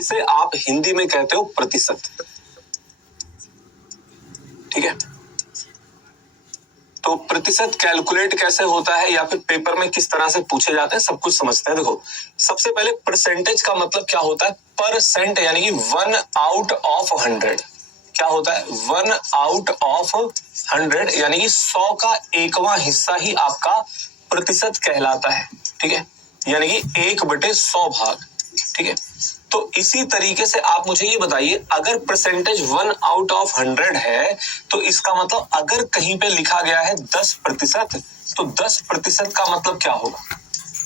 जिसे आप हिंदी में कहते हो प्रतिशत। ठीक है, तो प्रतिशत कैलकुलेट कैसे होता है या फिर पेपर में किस तरह से पूछे जाते हैं सब कुछ समझते हैं। देखो, सबसे पहले परसेंटेज का मतलब क्या होता है? परसेंट यानी कि 1 आउट ऑफ 100। क्या होता है? 1 आउट ऑफ 100 यानी कि 100 का 1वां हिस्सा ही आपका प्रतिशत कहलाता है। ठीक है, यानी कि 1/100 भाग। ठीक है, तो इसी तरीके से आप मुझे ये बताइए, अगर परसेंटेज 1 आउट ऑफ 100 है तो इसका मतलब अगर कहीं पे लिखा गया है 10%, तो 10% का मतलब क्या होगा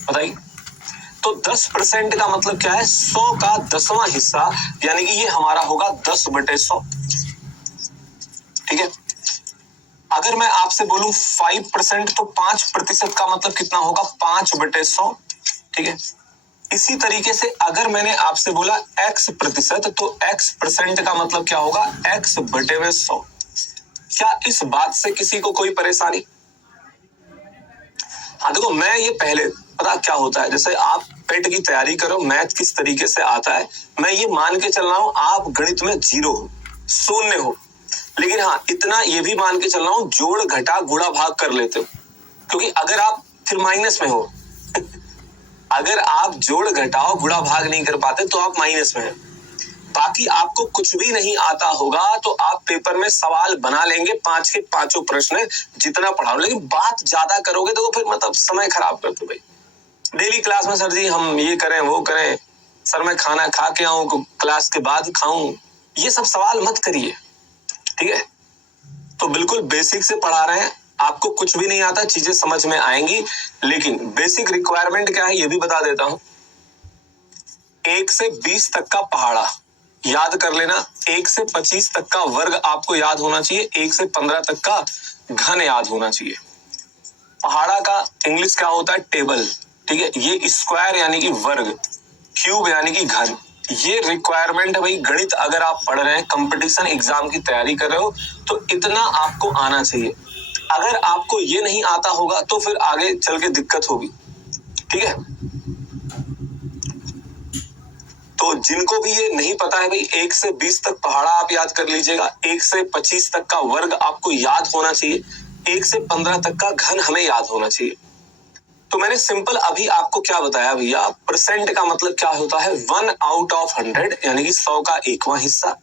बताइए? तो 10% का मतलब क्या है? 100 का 10वां हिस्सा, यानी कि ये हमारा होगा 10/100। ठीक है, अगर मैं आपसे बोलूं 5% तो 5% का मतलब कितना होगा? 5/100। ठीक है, इसी तरीके से अगर मैंने आपसे बोला x%, तो x% का मतलब क्या होगा? x/100। क्या इस बात से किसी को कोई परेशानी? हाँ देखो, मैं ये पहले पता क्या होता है, जैसे आप पेट की तैयारी करो, मैथ किस तरीके से आता है, मैं ये मान के चल रहा हूं आप गणित में 0 हो, 0 हो, लेकिन हाँ इतना ये भी मान के चल रहा हूं जोड़ घटा गुणा भाग कर लेते हो, क्योंकि अगर आप फिर माइनस में हो अगर आप जोड़ घटाओ गुणा भाग नहीं कर पाते तो आप माइनस में हैं। बाकी आपको कुछ भी नहीं आता होगा तो आप पेपर में सवाल बना लेंगे, 5 के 5 प्रश्न जितना पढ़ाओ, लेकिन बात ज्यादा करोगे तो फिर मतलब समय खराब करते भाई। डेली क्लास में सर जी हम ये करें वो करें, सर मैं खाना खा के आऊं क्लास के बाद खाऊं, ये सब सवाल मत करिए। ठीक है, तो बिल्कुल बेसिक से पढ़ा रहे हैं, आपको कुछ भी नहीं आता, चीजें समझ में आएंगी, लेकिन बेसिक रिक्वायरमेंट क्या है ये भी बता देता हूं। 1 से 20 तक का पहाड़ा याद कर लेना, 1 से 25 तक का वर्ग आपको याद होना चाहिए, 1 से 15 तक का घन याद होना चाहिए। पहाड़ा का इंग्लिश क्या होता है? टेबल। ठीक है, ये स्क्वायर यानी कि वर्ग, क्यूब यानी कि घन, ये रिक्वायरमेंट है भाई। गणित अगर आप पढ़ रहे हैं, कंपटीशन एग्जाम की तैयारी कर रहे हो, तो इतना आपको आना चाहिए। अगर आपको ये नहीं आता होगा तो फिर आगे चल के दिक्कत होगी। ठीक है, तो जिनको भी ये नहीं पता है भाई, 1 से 20 तक पहाड़ा आप याद कर लीजिएगा, 1 से 25 तक का वर्ग आपको याद होना चाहिए, 1 से 15 तक का घन हमें याद होना चाहिए। तो मैंने सिंपल अभी आपको क्या बताया भैया, परसेंट का मतलब क्या होता है? 1 आउट ऑफ 100 यानी कि 100 का 1वां हिस्सा।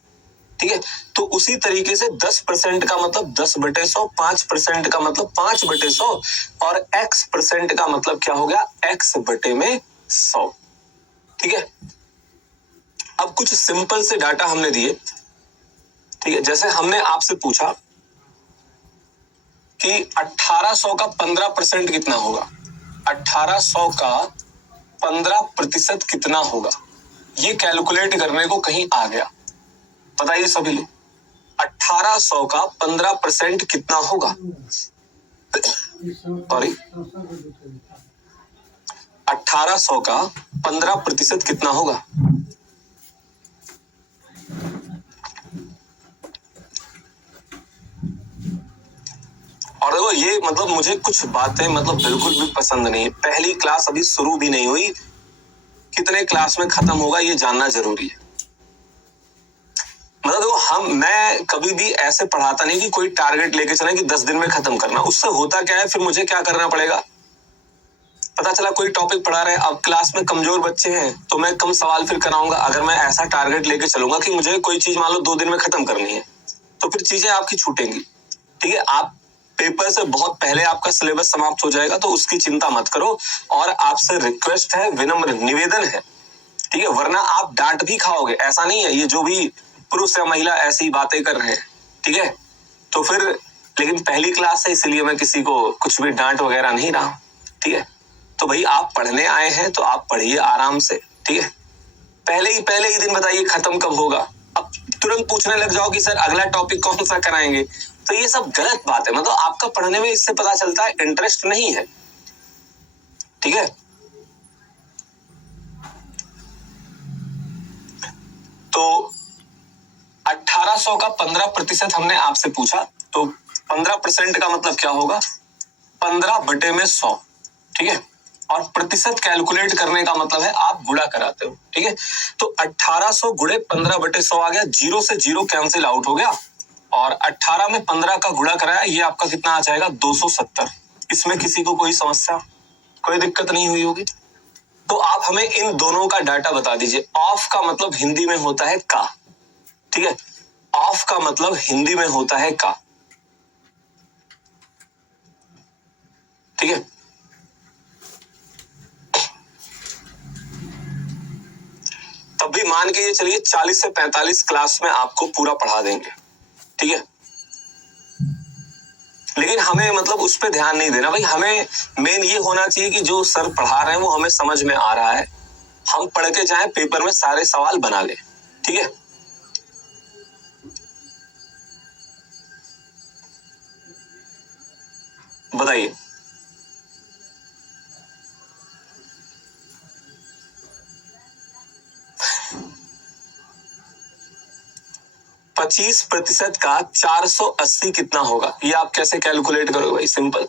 ठीक है, तो उसी तरीके से 10% का मतलब 10/100, 5% का मतलब 5/100 और x% का मतलब क्या हो गया? x/100। ठीक है, अब कुछ सिंपल से डाटा हमने दिए। ठीक है, जैसे हमने आपसे पूछा कि 1800 का 15% कितना होगा? 1800 का 15% कितना होगा? ये कैलकुलेट करने को कहीं आ गया, बताइए सभी लोग, 1800 का 15% कितना होगा? सॉरी, 1800 का 15% कितना होगा? और देखो ये मतलब मुझे कुछ बातें मतलब बिल्कुल भी पसंद नहीं है, पहली क्लास अभी शुरू भी नहीं हुई, कितने क्लास में खत्म होगा ये जानना जरूरी है। मतलब देखो मैं कभी भी ऐसे पढ़ाता नहीं कि कोई टारगेट लेके चले कि 10 दिन में खत्म करना, उससे होता क्या है फिर मुझे क्या करना पड़ेगा? पता चला कोई टॉपिक पढ़ा रहे हैं, अब क्लास में कमजोर बच्चे हैं तो मैं कम सवाल फिर कराऊंगा। अगर मैं ऐसा टारगेट लेके चलूंगा कि मुझे कोई चीज मान लो 2 दिन में खत्म करनी है, तो फिर चीजें आपकी छूटेंगी। ठीक है, आप पेपर से बहुत पहले आपका सिलेबस समाप्त हो जाएगा, तो उसकी चिंता मत करो। और आपसे रिक्वेस्ट है, विनम्र निवेदन है, ठीक है, वरना आप डांट भी खाओगे। ऐसा नहीं है, ये जो भी पुरुष या महिला ऐसी बातें कर रहे हैं, ठीक है, तो फिर लेकिन पहली क्लास है इसलिए मैं किसी को कुछ भी डांट वगैरह नहीं रहा हूं। ठीक है, तो भाई आप पढ़ने आए हैं तो आप पढ़िए आराम से। ठीक है, पहले ही दिन बताइए खत्म कब होगा, अब तुरंत पूछने लग जाओ कि सर अगला टॉपिक कौन सा कराएंगे, तो ये सब गलत बात है। मतलब आपका पढ़ने में इससे पता चलता है इंटरेस्ट नहीं है। ठीक है, तो 1800 का 15% हमने आपसे पूछा, तो 15% का मतलब क्या होगा? 15/100। ठीक है, और प्रतिशत कैलकुलेट करने का मतलब है आप गुणा कराते हो, ठीक है। तो 1800 गुणे 15/100 आ गया, 0 से 0 कैंसिल आउट हो गया, और 18 में 15 का गुणा कराया, ये आपका कितना आ जाएगा 270। इसमें किसी को कोई समस्या, कोई दिक्कत नहीं हुई होगी? तो आप हमें इन दोनों का डाटा बता दीजिए। ऑफ का मतलब हिंदी में होता है का, ठीक है, ऑफ का मतलब हिंदी में होता है का, ठीक है। तब भी मान के ये चलिए 40 से 45 क्लास में आपको पूरा पढ़ा देंगे, ठीक है। लेकिन हमें मतलब उस पर ध्यान नहीं देना भाई, हमें मेन ये होना चाहिए कि जो सर पढ़ा रहे हैं वो हमें समझ में आ रहा है, हम पढ़ के जाएं, पेपर में सारे सवाल बना ले, ठीक है। बताइए। पच्चीस प्रतिशत का 480 कितना होगा, ये आप कैसे कैलकुलेट करोगे भाई? सिंपल,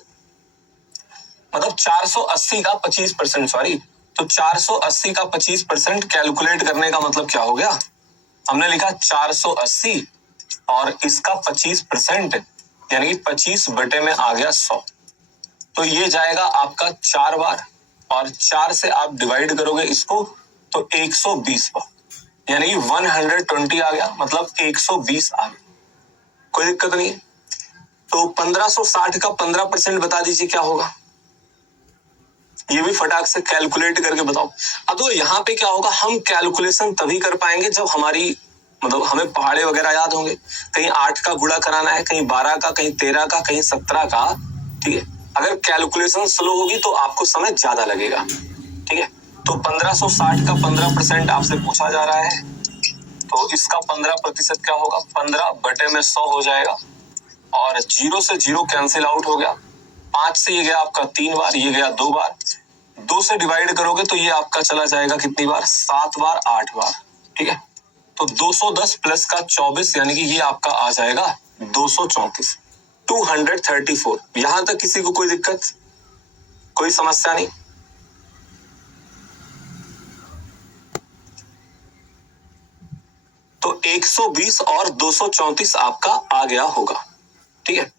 मतलब 480 का 25%, सॉरी, तो 480 का 25% कैलकुलेट करने का मतलब क्या हो गया? हमने लिखा 480 और इसका 25%, यानी कि 25 बटे में आ गया 100, तो ये जाएगा आपका 4 बार, और 4 से आप डिवाइड करोगे इसको तो 120 बार, यानी कि 120 आ गया, मतलब 120 आ गया, कोई दिक्कत नहीं है। तो 1560 का 15% बता दीजिए क्या होगा, ये भी फटाक से कैलकुलेट करके बताओ। अब तो यहाँ पे क्या होगा, हम कैलकुलेशन तभी कर पाएंगे जब हमारी मतलब हमें पहाड़े वगैरह याद होंगे, कहीं 8 का गुणा कराना है, कहीं 12 का, कहीं 13 का, कहीं 17 का, ठीक है। अगर कैलकुलेशन स्लो होगी तो आपको समय ज्यादा लगेगा, ठीक है। तो 1560 का 15% आपसे पूछा जा रहा है, तो इसका 15% क्या होगा, 15 बटे में 100 हो जाएगा, और 0 से 0 कैंसिल आउट हो गया, 5 से ये गया आपका 3 बार, ये गया 2 बार, 2 से डिवाइड करोगे तो ये आपका चला जाएगा कितनी बार, 7 बार, 8 बार, ठीक है। तो 210 प्लस का 24, यानी कि ये आपका आ जाएगा 234, 234। यहां तक किसी को कोई दिक्कत, कोई समस्या नहीं? तो 120 और 234 आपका आ गया होगा, ठीक है।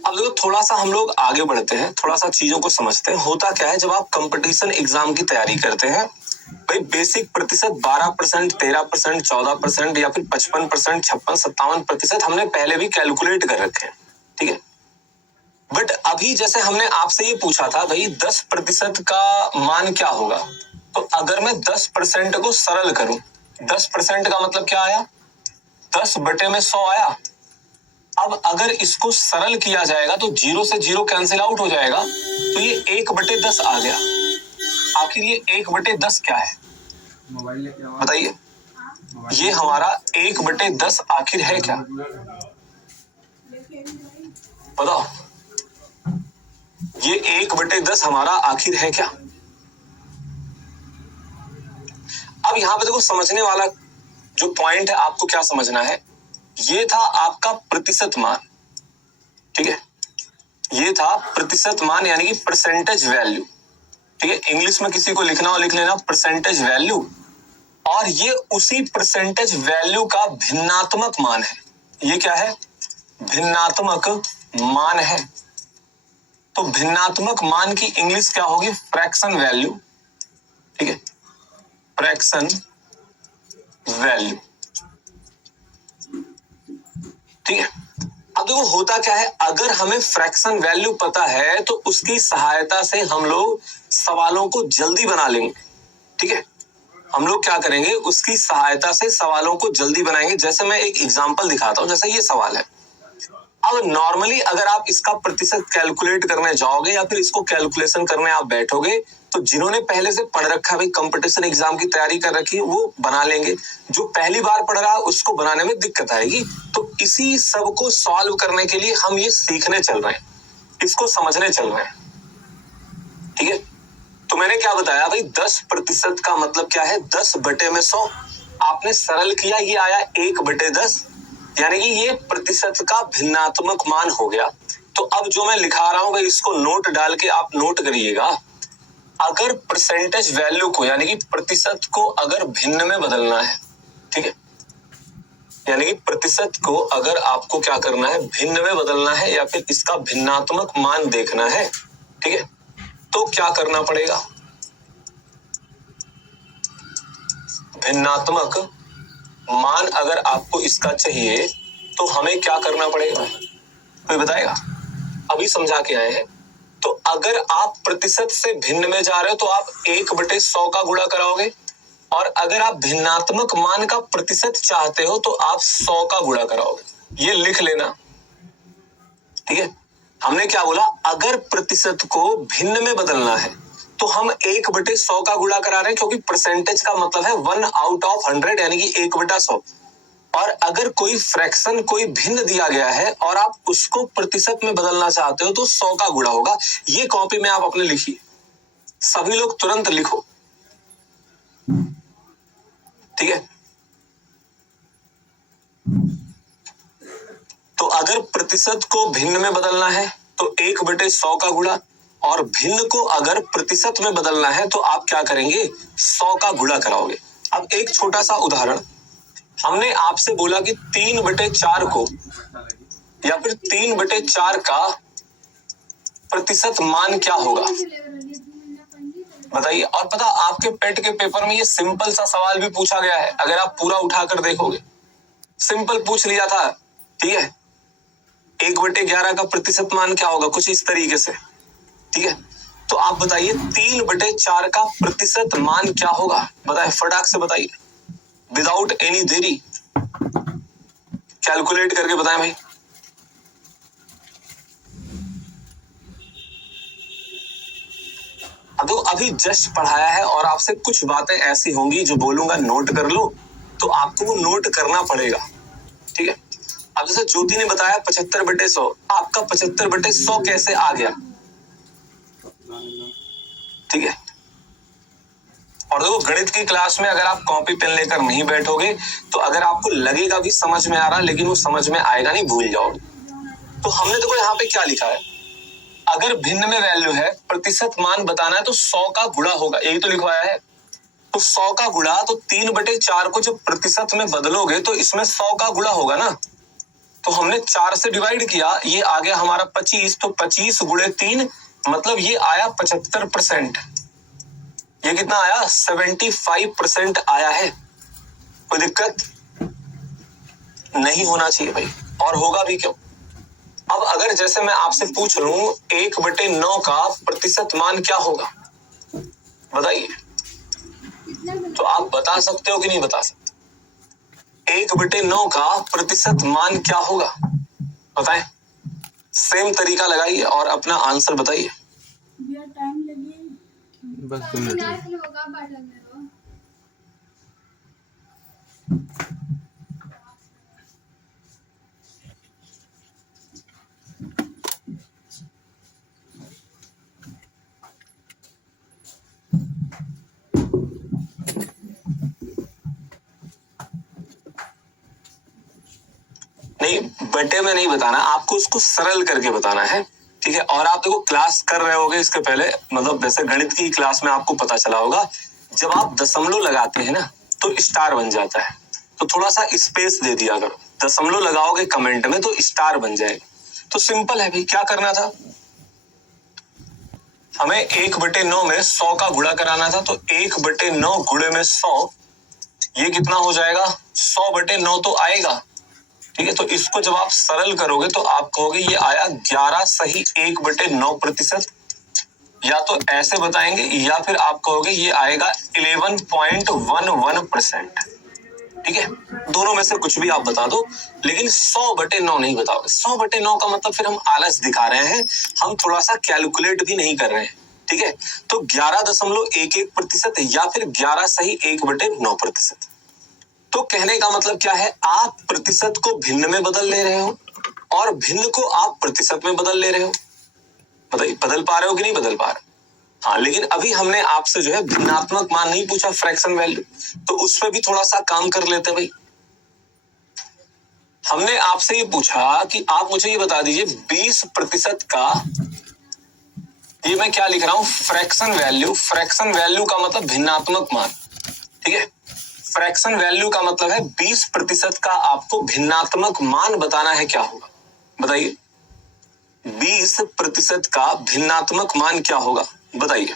अब देखो थोड़ा सा हम लोग आगे बढ़ते हैं, थोड़ा सा चीजों को समझते हैं। होता क्या है, जब आप कंपटीशन एग्जाम की तैयारी करते हैं भाई, बेसिक प्रतिशत 12%, 13%, 14% या फिर 55%, 56%, 57% हमने पहले भी कैलकुलेट कर रखे हैं, ठीक है। बट अभी जैसे हमने आपसे ये पूछा था भाई 10% का मान क्या होगा, तो अगर मैं 10% को सरल करूं, 10% का मतलब क्या आया, 10 बटे में 100 आया। अब अगर इसको सरल किया जाएगा तो 0 से 0 कैंसिल आउट हो जाएगा, तो ये 1/10 आ गया। आखिर ये 1/10 क्या है, बताइए? ये हमारा 1/10 आखिर है क्या, बताओ? ये 1/10 हमारा आखिर है क्या? अब यहां पे देखो समझने वाला जो पॉइंट है, आपको क्या समझना है, ये था आपका प्रतिशत मान, ठीक है। ये था प्रतिशत मान, यानी कि परसेंटेज वैल्यू, ठीक है। इंग्लिश में किसी को लिखना हो लिख लेना परसेंटेज वैल्यू, और ये उसी परसेंटेज वैल्यू का भिन्नात्मक मान है। ये क्या है, भिन्नात्मक मान है। तो भिन्नात्मक मान की इंग्लिश क्या होगी, फ्रैक्शन वैल्यू, ठीक है, फ्रैक्शन वैल्यू, ठीक है। अब देखो होता क्या है, अगर हमें फ्रैक्शन वैल्यू पता है तो उसकी सहायता से हम लोग सवालों को जल्दी बना लेंगे, ठीक है। हम लोग क्या करेंगे, उसकी सहायता से सवालों को जल्दी बनाएंगे। जैसे मैं एक एग्जांपल दिखाता हूं, जैसे ये सवाल है। अब नॉर्मली अगर आप इसका प्रतिशत कैलकुलेट करने जाओगे या फिर इसको कैलकुलेशन करने आप बैठोगे, तो जिन्होंने पहले से पढ़ रखा है भाई, कंपटीशन एग्जाम की तैयारी कर रखी है, वो बना लेंगे। जो पहली बार पढ़ रहा है उसको बनाने में दिक्कत आएगी। तो इसी सब को सॉल्व करने के लिए हम ये सीखने चल रहे हैं, इसको समझने चल रहे हैं, ठीक है। तो मैंने क्या बताया भाई, 10% का मतलब क्या है, 10 बटे में 100। आपने सरल किया, ये आया 1/10, यानी कि ये प्रतिशत का भिन्नात्मक मान हो गया। तो अब जो मैं लिखा रहा हूं भाई, इसको नोट डाल के आप नोट करिएगा। अगर परसेंटेज वैल्यू को यानी कि प्रतिशत को अगर भिन्न में बदलना है, ठीक है, यानी कि प्रतिशत को अगर आपको क्या करना है, भिन्न में बदलना है या फिर इसका भिन्नात्मक मान देखना है, ठीक है, तो क्या करना पड़ेगा? भिन्नात्मक मान अगर आपको इसका चाहिए तो हमें क्या करना पड़ेगा, कोई बताएगा? अभी समझा के आए हैं। तो अगर आप प्रतिशत से भिन्न में जा रहे हो तो आप 1/100 का गुणा कराओगे, और अगर आप भिन्नात्मक मान का प्रतिशत चाहते हो तो आप 100 का गुणा कराओगे। ये लिख लेना, ठीक है। हमने क्या बोला, अगर प्रतिशत को भिन्न में बदलना है तो हम 1/100 का गुणा करा रहे हैं, क्योंकि परसेंटेज का मतलब है 1/100 यानी कि 1/100। और अगर कोई फ्रैक्शन कोई भिन्न दिया गया है और आप उसको प्रतिशत में बदलना चाहते हो तो 100 का गुणा होगा। ये कॉपी में आप अपने लिखिए, सभी लोग तुरंत लिखो, ठीक है। तो अगर प्रतिशत को भिन्न में बदलना है तो 1/100 का गुणा, और भिन्न को अगर प्रतिशत में बदलना है तो आप क्या करेंगे, 100 का गुणा कराओगे। अब एक छोटा सा उदाहरण, हमने आपसे बोला कि 3/4 को या फिर 3/4 का प्रतिशत मान क्या होगा, बताइए। और पता, आपके पेट के पेपर में ये सिंपल सा सवाल भी पूछा गया है, अगर आप पूरा उठाकर देखोगे, सिंपल पूछ लिया था, ठीक है। 1/11 का प्रतिशत मान क्या होगा, कुछ इस तरीके से, ठीक है। तो आप बताइए 3/4 का प्रतिशत मान क्या होगा, बताए, फटाक से बताइए, विदाउट एनी देरी, कैलकुलेट करके बताएं भाई। तो अभी जस्ट पढ़ाया है और आपसे कुछ बातें ऐसी होंगी जो बोलूंगा नोट कर लो, तो आपको वो नोट करना पड़ेगा, ठीक है। अब जैसे ज्योति ने बताया 75/100, आपका 75/100 कैसे आ गया, ठीक है। और देखो, गणित की क्लास में अगर आप कॉपी पेन लेकर नहीं बैठोगे तो अगर आपको लगेगा भी समझ में आ रहा, लेकिन वो समझ में आएगा नहीं, भूल जाओगे। तो हमने देखो यहाँ पे क्या लिखा है, अगर भिन्न में वैल्यू है, प्रतिशत मान बताना है तो 100 का गुणा होगा, यही तो लिखवाया है। तो 100 का गुणा, तो 3/4 को जब प्रतिशत में बदलोगे तो इसमें 100 का गुणा होगा ना। तो हमने 4 से डिवाइड किया, ये आ गया हमारा 25, तो 25 × 3 मतलब ये आया 75%। ये कितना आया, 75% आया है। कोई दिक्कत नहीं होना चाहिए भाई, और होगा भी क्यों। अब अगर जैसे मैं आपसे पूछ लूं 1/9 का प्रतिशत मान क्या होगा, बताइए, तो आप बता सकते हो कि नहीं बता सकते? 1/9 का प्रतिशत मान क्या होगा, बताएं। सेम तरीका लगाइए और अपना आंसर बताइए। बस 2 मिनट नहीं, बटे में नहीं बताना, आपको उसको सरल करके बताना है, ठीक है। और आप देखो क्लास कर रहे होगे इसके पहले, मतलब जैसे गणित की क्लास में आपको पता चला होगा, जब आप दशमलव लगाते हैं ना तो स्टार बन जाता है, तो थोड़ा सा स्पेस दे दिया करो। दशमलव लगाओगे कमेंट में तो स्टार बन जाएगा। तो सिंपल है भाई, क्या करना था, हमें 1/9 में 100 का गुणा कराना था, तो 1/9 गुणे में 100, ये कितना हो जाएगा, 100/9 तो आएगा, ठीक है। तो इसको जब आप सरल करोगे तो आप कहोगे ये आया 11 सही 1/9%, या तो ऐसे बताएंगे, या फिर आप कहोगे ये आएगा 11.11%, ठीक है। दोनों में से कुछ भी आप बता दो, लेकिन 100/9 नहीं बताओगे। 100/9 का मतलब फिर हम आलस दिखा रहे हैं, हम थोड़ा सा कैलकुलेट भी नहीं कर रहे हैं, ठीक है। तो 11.11% या फिर 11 सही 1/9%। तो कहने का मतलब क्या है, आप प्रतिशत को भिन्न में बदल ले रहे हो और भिन्न को आप प्रतिशत में बदल ले रहे हो। बताइए, बदल पा रहे हो कि नहीं बदल पा रहे? हाँ, लेकिन अभी हमने आपसे जो है भिन्नात्मक मान नहीं पूछा, फ्रैक्शन वैल्यू, तो उस पर भी थोड़ा सा काम कर लेते भाई। हमने आपसे ये पूछा कि आप मुझे ये बता दीजिए 20% का ये मैं क्या लिख रहा हूं, फ्रैक्शन वैल्यू। फ्रैक्शन वैल्यू का मतलब भिन्नात्मक मान, ठीक है। फ्रैक्शन वैल्यू का मतलब है 20% का आपको भिन्नात्मक मान बताना है, क्या होगा बताइए। 20% का भिन्नात्मक मान क्या होगा बताइए।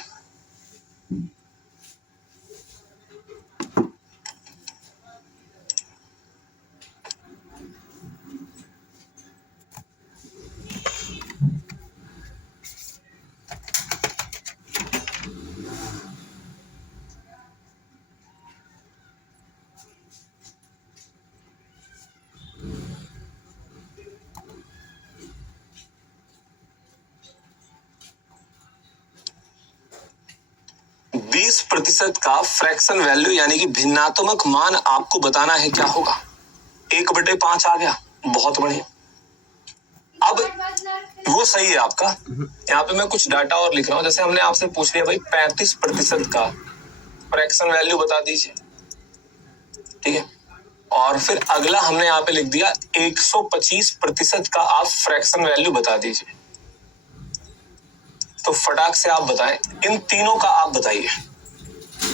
बीस प्रतिशत का फ्रैक्शन वैल्यू यानी कि भिन्नात्मक मान आपको बताना है, क्या होगा। 1/5 आ गया, बहुत बढ़िया। अब वो सही है आपका। यहाँ पे मैं कुछ डाटा और लिख रहा हूं, जैसे हमने आपसे पूछ लिया भाई 35% का फ्रैक्शन वैल्यू बता दीजिए, ठीक है। और फिर अगला हमने यहाँ पे लिख दिया 125% का आप फ्रैक्शन वैल्यू बता दीजिए। तो फटाक से आप बताएं, इन तीनों का आप बताइए,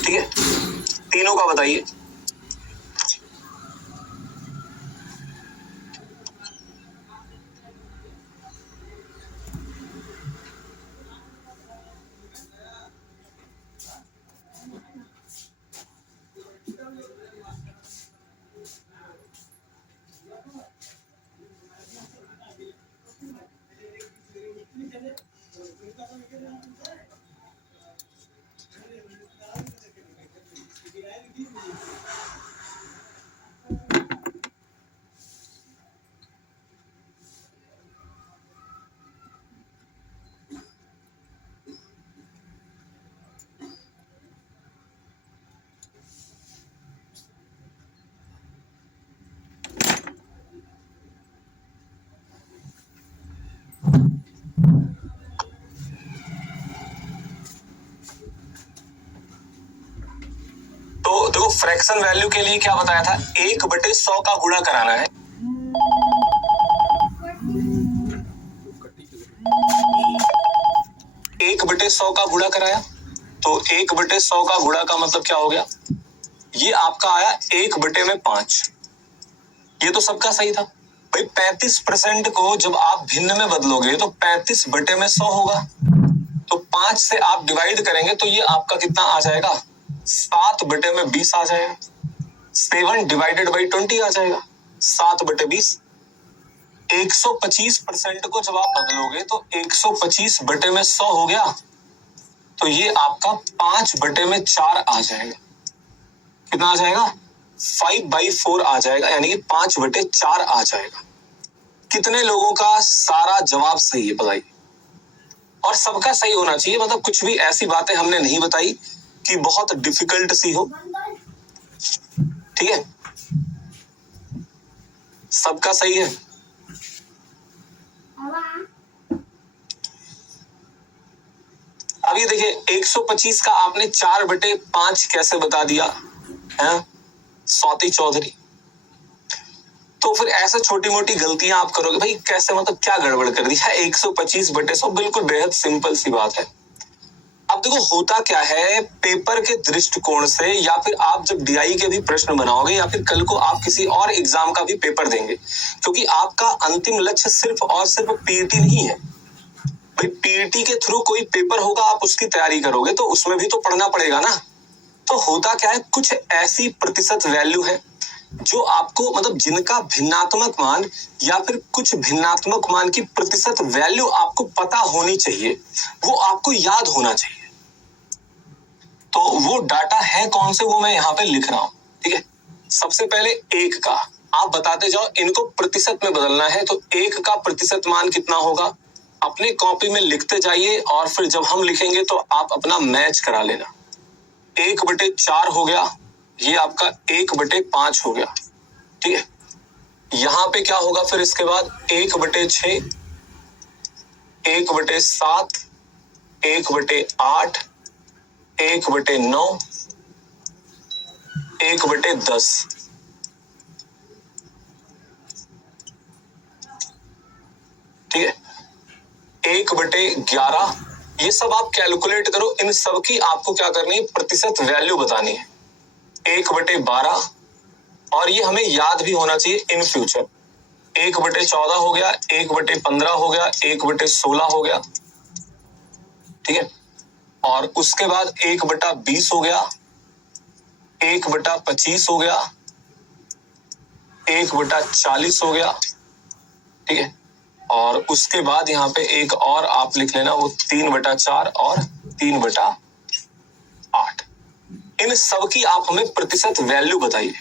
ठीक है, तीनों का बताइए। तो देखो फ्रैक्शन वैल्यू के लिए क्या बताया था, 1/100 का गुणा कराना है। 1/100 का गुणा कराया, तो 1/100 का गुणा का मतलब क्या हो गया, ये आपका आया 1/5। ये तो सबका सही था भाई। 35% को जब आप भिन्न में बदलोगे तो 35/100 होगा। तो 5 से आप डिवाइड करेंगे तो ये आपका कितना आ जाएगा, 7/20 आ जाएगा। 7 डिवाइडेड बाई 20 आ जाएगा, 7/20। 125% को जब आप बदलोगे तो 125/100 हो गया। तो ये आपका 5/4 आ जाएगा। कितना आ जाएगा, 5/4 आ जाएगा, यानी कि 5/4 आ जाएगा। कितने लोगों का सारा जवाब सही है बताइए। और सबका सही होना चाहिए, मतलब कुछ भी ऐसी बातें हमने नहीं बताई कि बहुत डिफिकल्ट सी हो, ठीक है। सबका सही है। अब ये देखिए 125 का आपने 4/5 कैसे बता दिया है, सौती चौधरी। तो फिर ऐसे छोटी मोटी गलतियां आप करोगे भाई, कैसे, मतलब क्या गड़बड़ कर दिया। 125/100 बिल्कुल बेहद सिंपल सी बात है। अब देखो होता क्या है, पेपर के दृष्टिकोण से, या फिर आप जब डीआई के भी प्रश्न बनाओगे, या फिर कल को आप किसी और एग्जाम का भी पेपर देंगे, क्योंकि आपका अंतिम लक्ष्य सिर्फ और सिर्फ पीईटी नहीं है भाई। पीईटी के थ्रू कोई पेपर होगा, आप उसकी तैयारी करोगे तो उसमें भी तो पढ़ना पड़ेगा ना। तो होता क्या है, कुछ ऐसी प्रतिशत वैल्यू है जो आपको, मतलब जिनका भिन्नात्मक मान या फिर कुछ भिन्नात्मक मान की प्रतिशत वैल्यू आपको पता होनी चाहिए, वो आपको याद होना चाहिए। तो वो डाटा है कौन से, वो मैं यहाँ पे लिख रहा हूं, ठीक है। सबसे पहले 1 का आप बताते जाओ, इनको प्रतिशत में बदलना है। तो 1 का प्रतिशत मान कितना होगा, अपने कॉपी में लिखते जाइए, और फिर जब हम लिखेंगे तो आप अपना मैच करा लेना। 1/4 हो गया, ये आपका 1/5 हो गया, ठीक है। यहां पे क्या होगा फिर इसके बाद, 1/6, 1/7, 1/8, 1/9, 1/10, ठीक है। 1/11, ये सब आप कैलकुलेट करो, इन सब की आपको क्या करनी है, प्रतिशत वैल्यू बतानी है। 1/12, और ये हमें याद भी होना चाहिए इन फ्यूचर। 1/14 हो गया, 1/15 हो गया, 1/16 हो गया, ठीक है। और उसके बाद 1/20 हो गया, 1/25 हो गया, 1/40 हो गया, ठीक है। और उसके बाद यहाँ पे एक और आप लिख लेना, वो 3/4 और 3/8। इन सब की आप हमें प्रतिशत वैल्यू बताइए।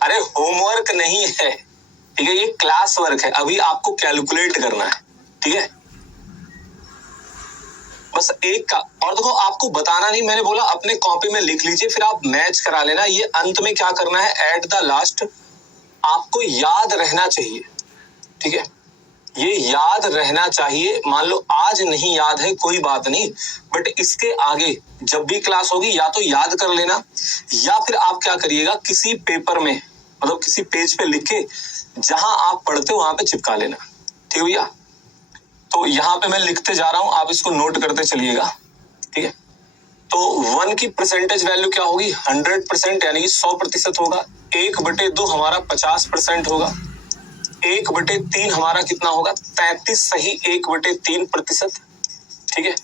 अरे होमवर्क नहीं है, ठीक है, ये क्लास वर्क है। अभी आपको कैलकुलेट करना है, ठीक है। बस एक का, और देखो आपको बताना नहीं, मैंने बोला अपने कॉपी में लिख लीजिए, फिर आप मैच करा लेना। ये अंत में क्या करना है, एट द लास्ट आपको याद रहना चाहिए, ठीक है। ये याद रहना चाहिए। मान लो आज नहीं याद है, कोई बात नहीं, बट इसके आगे जब भी क्लास होगी या तो याद कर लेना, या फिर आप क्या करिएगा, किसी पेपर में, मतलब किसी पेज पे लिख के जहां आप पढ़ते हो वहां पे चिपका लेना, ठीक है भैया। तो यहाँ पे मैं लिखते जा रहा हूं, आप इसको नोट करते चलिएगा, ठीक है। तो 1 की परसेंटेज वैल्यू क्या होगी, 100%, यानी कि 100% होगा। 1/2 हमारा 50% होगा। 1/3 हमारा कितना होगा, 33 सही 1/3%, ठीक है।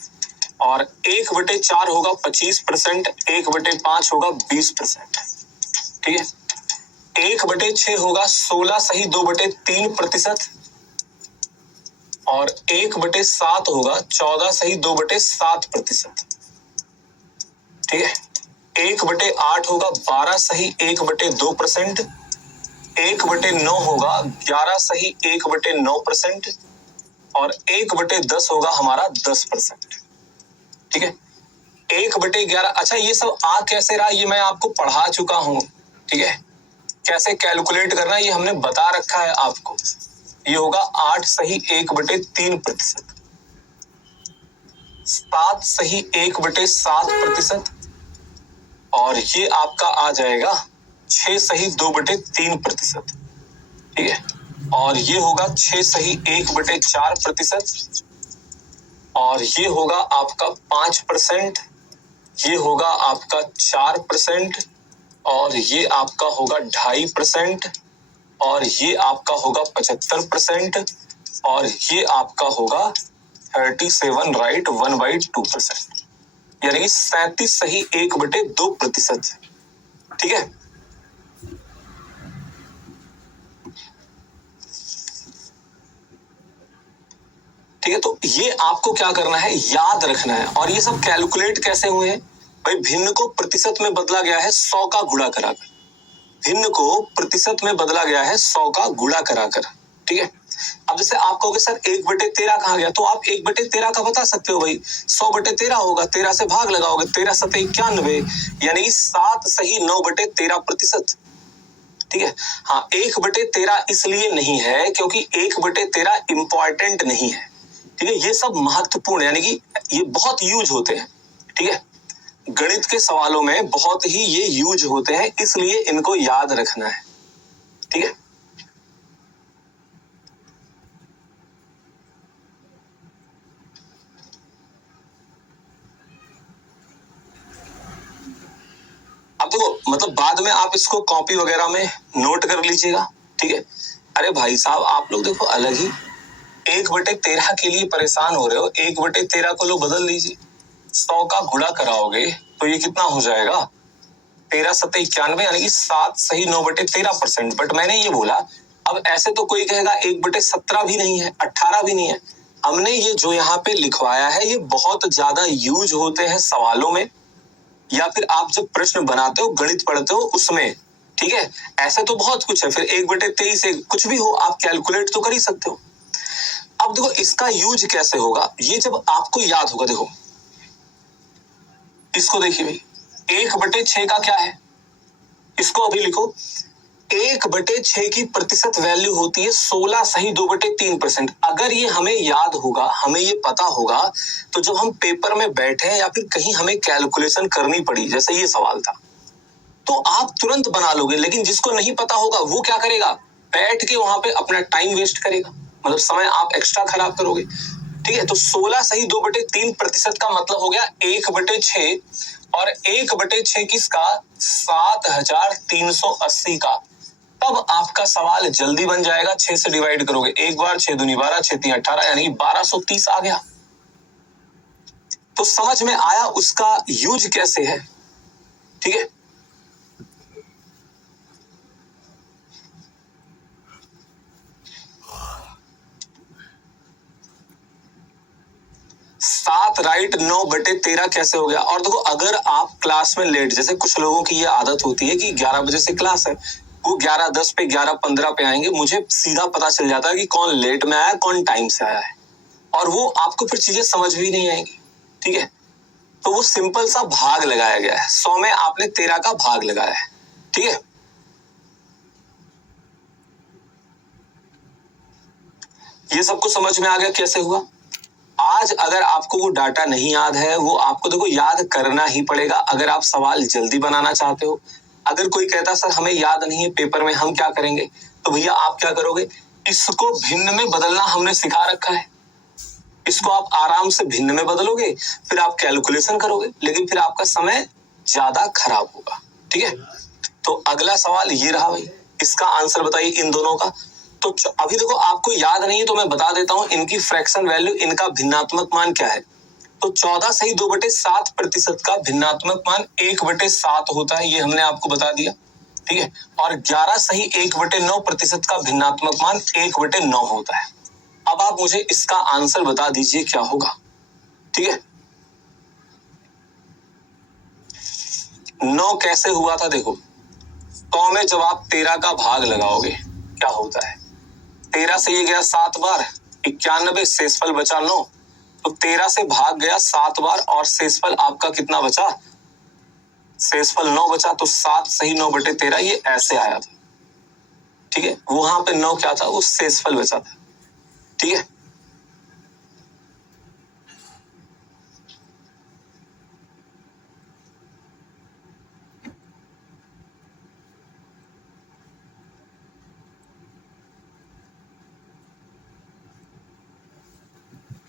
और 1/4 होगा 25%, 1/5 होगा 20%, ठीक है। 1/6 होगा 16 सही 2/3%, और 1/7 होगा 14 सही 2/7%, ठीक है। 1/8 होगा 12 सही 1/2%, 1/9 होगा 11 सही 1/9%, और 1/10 होगा हमारा 10%, ठीक है। 1/11, अच्छा ये सब आ कैसे रहा, ये मैं आपको पढ़ा चुका हूं, ठीक है। कैसे कैलकुलेट करना है ये हमने बता रखा है आपको। ये होगा 8 सही 1/3%, 7 सही 1/7%, और ये आपका आ जाएगा 6 सही 2/3%, ठीक है। और ये होगा 6 सही 1/4%, और ये होगा आपका 5%, ये होगा आपका 4%, और ये आपका होगा 2.5%, और ये आपका होगा 75%, और ये आपका होगा 37 राइट 1/2%, यानी कि 37 सही 1/2%, ठीक है। ठीक है, तो ये आपको क्या करना है, याद रखना है। और ये सब कैलकुलेट कैसे हुए हैं भाई, भिन्न को प्रतिशत में बदला गया है 100 का गुणा कराकर। भिन्न को प्रतिशत में बदला गया है 100 का गुणा कराकर, ठीक है। अब जैसे आप कहोगे सर 1/13 कहाँ गया, तो आप 1/13 का बता सकते हो भाई, 100/13 होगा, 13 से भाग लगाओगे, 13 सतह 91, यानी 7 सही 9/13%, ठीक है। हाँ, 1/13 इसलिए नहीं है क्योंकि 1/13 इंपॉर्टेंट नहीं है, ठीक है। ये सब महत्वपूर्ण, यानी कि ये बहुत यूज होते हैं, ठीक है। गणित के सवालों में बहुत ही ये यूज होते हैं, इसलिए इनको याद रखना है, ठीक है। अब देखो, मतलब बाद में आप इसको कॉपी वगैरह में नोट कर लीजिएगा, ठीक है। अरे भाई साहब, आप लोग देखो अलग ही 1/13 के लिए परेशान हो रहे हो, 1/13 को लो बदल दीजिए, 100 का गुणा कराओगे तो ये कितना हो जाएगा, 13 सत्ते 91, यानी कि 7 सही 9/13%। बट मैंने ये बोला, अब ऐसे तो कोई कहेगा 1/17 भी नहीं है, 18 भी नहीं है। हमने ये जो यहाँ पे लिखवाया है ये बहुत ज्यादा यूज होते हैं सवालों में, या फिर आप जब प्रश्न बनाते हो, गणित पढ़ते हो उसमें, ठीक है। ऐसे तो बहुत कुछ है, फिर 1/23 कुछ भी हो, आप कैलकुलेट तो कर ही सकते हो। अब देखो इसका यूज कैसे होगा, ये जब आपको याद होगा, देखो इसको देखिए भाई, 1/6 का क्या है, इसको अभी लिखो, 1/6 की प्रतिशत वैल्यू होती है 16 सही 2/3%। अगर ये हमें याद होगा, हमें ये पता होगा, तो जब हम पेपर में बैठे या फिर कहीं हमें कैलकुलेशन करनी पड़ी, जैसे ये सवाल था, तो आप तुरंत बना लोगे। लेकिन जिसको नहीं पता होगा वो क्या करेगा, बैठ के वहां पे अपना टाइम वेस्ट करेगा, मतलब समय आप एक्स्ट्रा खराब करोगे, ठीक है। तो 16 सही 2/3% का मतलब हो गया 1/6, और 1/6 किसका, 7380 का। तब आपका सवाल जल्दी बन जाएगा, 6 से डिवाइड करोगे एक बार, 6 दूनी 12, 6 तीन 18, यानी 1230 आ गया। तो समझ में आया उसका यूज कैसे है, ठीक है। सात राइट 9/13 कैसे हो गया। और देखो अगर आप क्लास में लेट, जैसे कुछ लोगों की ये आदत होती है कि 11 बजे से क्लास है, वो 11:10 पे 11:15 पे आएंगे, मुझे सीधा पता चल जाता है कि कौन लेट में आया कौन टाइम से आया है, और वो आपको फिर चीजें समझ भी नहीं आएंगी, ठीक है। तो वो सिंपल सा भाग लगाया गया है, 100 में आपने 13 का भाग लगाया है, ठीक है। ये सबको समझ में आ गया कैसे हुआ। आज अगर आपको वो डाटा नहीं याद है, वो आपको देखो याद करना ही पड़ेगा अगर आप सवाल जल्दी बनाना चाहते हो। अगर कोई कहता सर हमें याद नहीं है पेपर में, हम क्या करेंगे, तो भैया आप क्या करोगे, इसको भिन्न में बदलना हमने सिखा रखा है, इसको आप आराम से भिन्न में बदलोगे, फिर आप कैलकुलेशन करोगे, लेकिन फिर आपका समय ज्यादा खराब होगा, ठीक है। तो अगला सवाल ये रहा भाई, इसका आंसर बताइए इन दोनों का। तो अभी देखो आपको याद नहीं है तो मैं बता देता हूं, इनकी फ्रैक्शन वैल्यू, इनका भिन्नात्मक मान क्या है। तो 14 सही 2/7% का भिन्नात्मक मान 1/7 होता है, ये हमने आपको बता दिया, ठीक है। और 11 सही 1/9% का भिन्नात्मक मान 1/9 होता है। अब आप मुझे इसका आंसर बता दीजिए क्या होगा, ठीक है। 9 कैसे हुआ था, देखो 100 में जब आप 13 का भाग लगाओगे क्या होता है, 13 से ये गया 7 बार, 91, शेषफल बचा 9, तो 13 से भाग गया 7 बार और शेषफल आपका कितना बचा, शेषफल 9 बचा। तो 7 सही 9/13 ये ऐसे आया था, ठीक है। वहां पे 9 क्या था, वो शेषफल बचा था, ठीक है।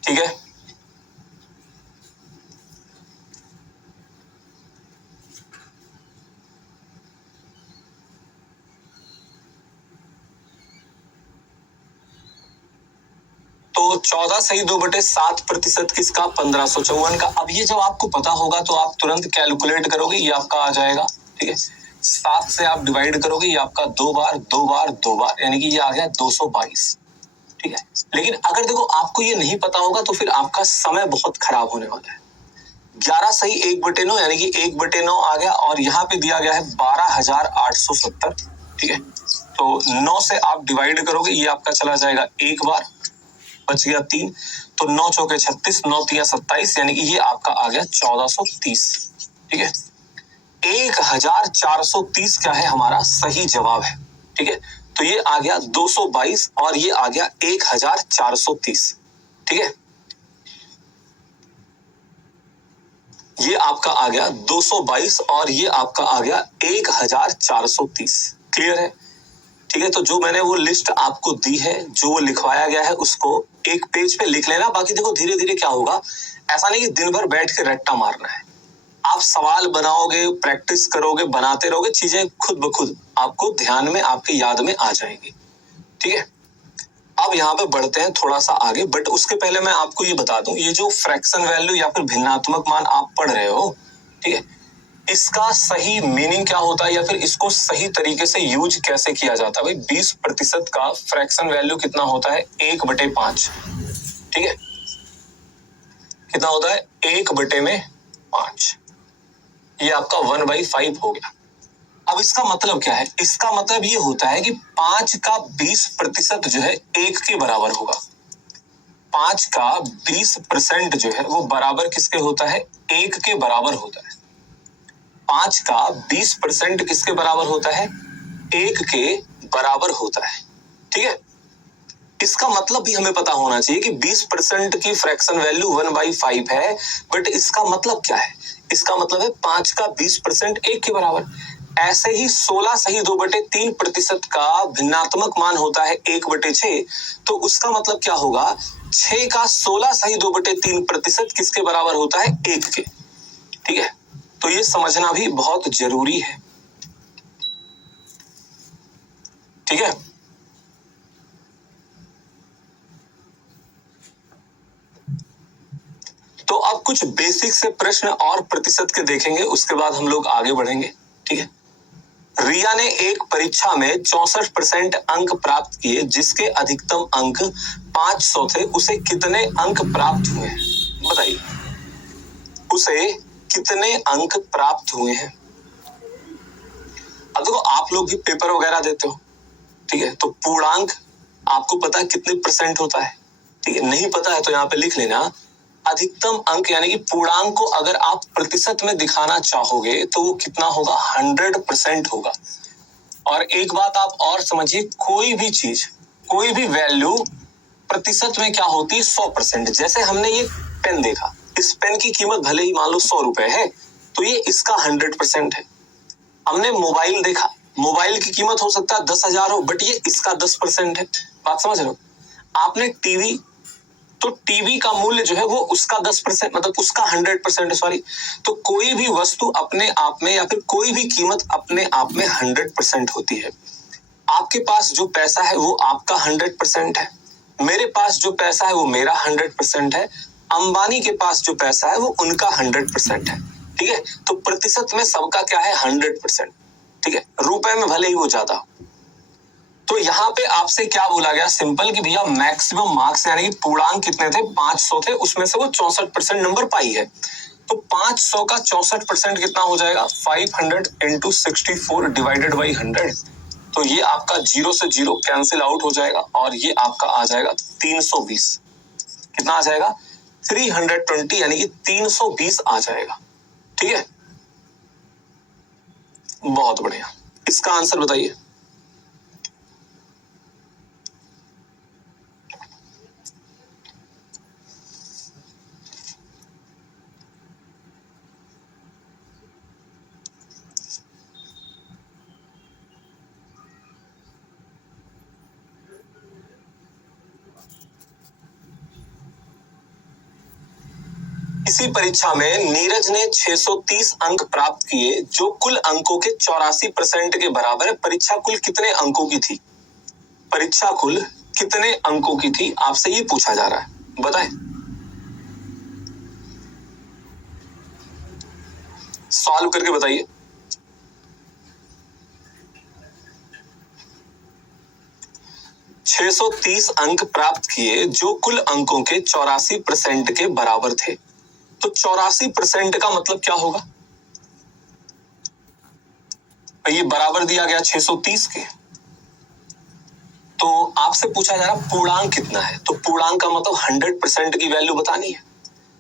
ठीक है, तो 14 सही 2/7% किसका, 1554 का। अब ये जब आपको पता होगा तो आप तुरंत कैलकुलेट करोगे, ये आपका आ जाएगा, ठीक है। 7 से आप डिवाइड करोगे, ये आपका 2 बार 2 बार 2 बार, यानी कि ये आ गया 222, ठीक है। लेकिन अगर देखो आपको ये नहीं पता होगा तो फिर आपका समय बहुत खराब होने वाला है। 11 सही 1/9 यानी कि 1/9 आ गया, और यहाँ पे दिया गया है 12,870, ठीक है। तो 9 से आप डिवाइड करोगे, ये आपका चला जाएगा एक बार, बच गया 3, तो 9 चौके 36, 9 तिया 27, यानी कि ये आपका आ गया 1430, ठीक है। 1430 क्या है, हमारा सही जवाब है, ठीक है। तो ये आ गया 222 और ये आ गया 1430, ठीक है। ये आपका आ गया 222 और ये आपका आ गया 1430, क्लियर है, ठीक है। तो जो मैंने वो लिस्ट आपको दी है, जो वो लिखवाया गया है, उसको एक पेज पे लिख लेना। बाकी देखो धीरे धीरे क्या होगा, ऐसा नहीं कि दिन भर बैठ के रट्टा मारना है, आप सवाल बनाओगे, प्रैक्टिस करोगे, बनाते रहोगे, चीजें खुद ब खुद आपको ध्यान में, आपके याद में आ जाएंगी, ठीक है। अब यहाँ पे बढ़ते हैं थोड़ा सा आगे, बट उसके पहले मैं आपको ये बता दूं, ये जो फ्रैक्शन वैल्यू या फिर भिन्नात्मक मान आप पढ़ रहे हो, ठीक है, इसका सही मीनिंग क्या होता है या फिर इसको सही तरीके से यूज कैसे किया जाता है? भाई 20% का फ्रैक्शन वैल्यू कितना होता है? 1/5। ठीक है, कितना होता है? 1/5। ये आपका 1/5 हो गया। अब इसका मतलब क्या है? इसका मतलब ये होता है कि 5 का 20% जो है 1 के बराबर होगा। 5 का 20% जो है वो बराबर किसके होता है? 1 के बराबर होता है। 5 का 20% किसके बराबर होता है? 1 के बराबर होता है। ठीक है, इसका मतलब भी हमें पता होना चाहिए कि 20% की फ्रैक्शन वैल्यू 1/5 है, बट इसका मतलब क्या है? इसका मतलब है 5 का 20% 1 के बराबर। ऐसे ही 16 सही 2/3% का भिन्नात्मक मान होता है 1/6, तो उसका मतलब क्या होगा? 6 का 16 सही 2/3% किसके बराबर होता है? 1 के। ठीक है, तो ये समझना भी बहुत जरूरी है। ठीक है, तो अब कुछ बेसिक से प्रश्न और प्रतिशत के देखेंगे, उसके बाद हम लोग आगे बढ़ेंगे। ठीक है, रिया ने एक परीक्षा में 64% अंक प्राप्त किए, जिसके अधिकतम अंक 500 थे। उसे कितने अंक प्राप्त हुए हैं? बताइए, उसे कितने अंक प्राप्त हुए हैं? अब देखो, आप लोग भी पेपर वगैरह देते हो, ठीक है, तो पूर्णांक आपको पता है कितने परसेंट होता है? ठीक है, नहीं पता है तो यहाँ पे लिख लेना, अधिकतम अंक यानी कि पूर्णांक को अगर आप प्रतिशत में दिखाना चाहोगे तो वो कितना होगा? 100% होगा। और एक बात आप और समझिए, कोई भी चीज, कोई भी वैल्यू प्रतिशत में क्या होती है? 100%। जैसे हमने ये पेन देखा, इस पेन की कीमत भले ही मान लो 100 रुपए है, तो ये इसका 100% है। हमने मोबाइल देखा, मोबाइल की कीमत हो सकता है 10,000 हो, बट ये इसका 10% है। बात समझ रहे हो? आपने टीवी, तो टीवी का मूल्य जो है वो उसका 10%, मतलब उसका 100% है, सॉरी। तो कोई भी वस्तु अपने आप में या फिर कोई भी कीमत अपने आप में 100% होती है। आपके पास जो पैसा है वो आपका 100% है, मेरे पास जो पैसा है वो मेरा 100% है, अंबानी के पास जो पैसा है वो उनका 100% है। ठीक है, तो प्रतिशत में सबका क्या है? 100%। ठीक है, रुपए में भले ही वो ज्यादा हो। तो यहाँ पे आपसे क्या बोला गया? सिंपल कि भैया मैक्सिमम मार्क्स यानी कि पूर्णांक कितने थे? 500 थे, उसमें से वो 64% नंबर पाई है। तो 500 का 64% कितना हो जाएगा? 500 इंटू 64 डिवाइडेड बाई 100। तो ये आपका 0 से 0 कैंसिल आउट हो जाएगा और ये आपका आ जाएगा 320। कितना आ जाएगा? 320 यानी कि 320 आ जाएगा। ठीक है, बहुत बढ़िया। इसका आंसर बताइए। इसी परीक्षा में नीरज ने 630 अंक प्राप्त किए, जो कुल अंकों के 84% के बराबर है। परीक्षा कुल कितने अंकों की थी? परीक्षा कुल कितने अंकों की थी? आपसे ये पूछा जा रहा है, बताएं। सॉल्व करके बताइए। छह 630 अंक प्राप्त किए, जो कुल अंकों के 84% के बराबर थे। तो 84% का मतलब क्या होगा? ये बराबर दिया गया 630 के, तो आपसे पूछा जा रहा पूर्णांक कितना है, तो पूर्णांक का मतलब 100% की वैल्यू बतानी है।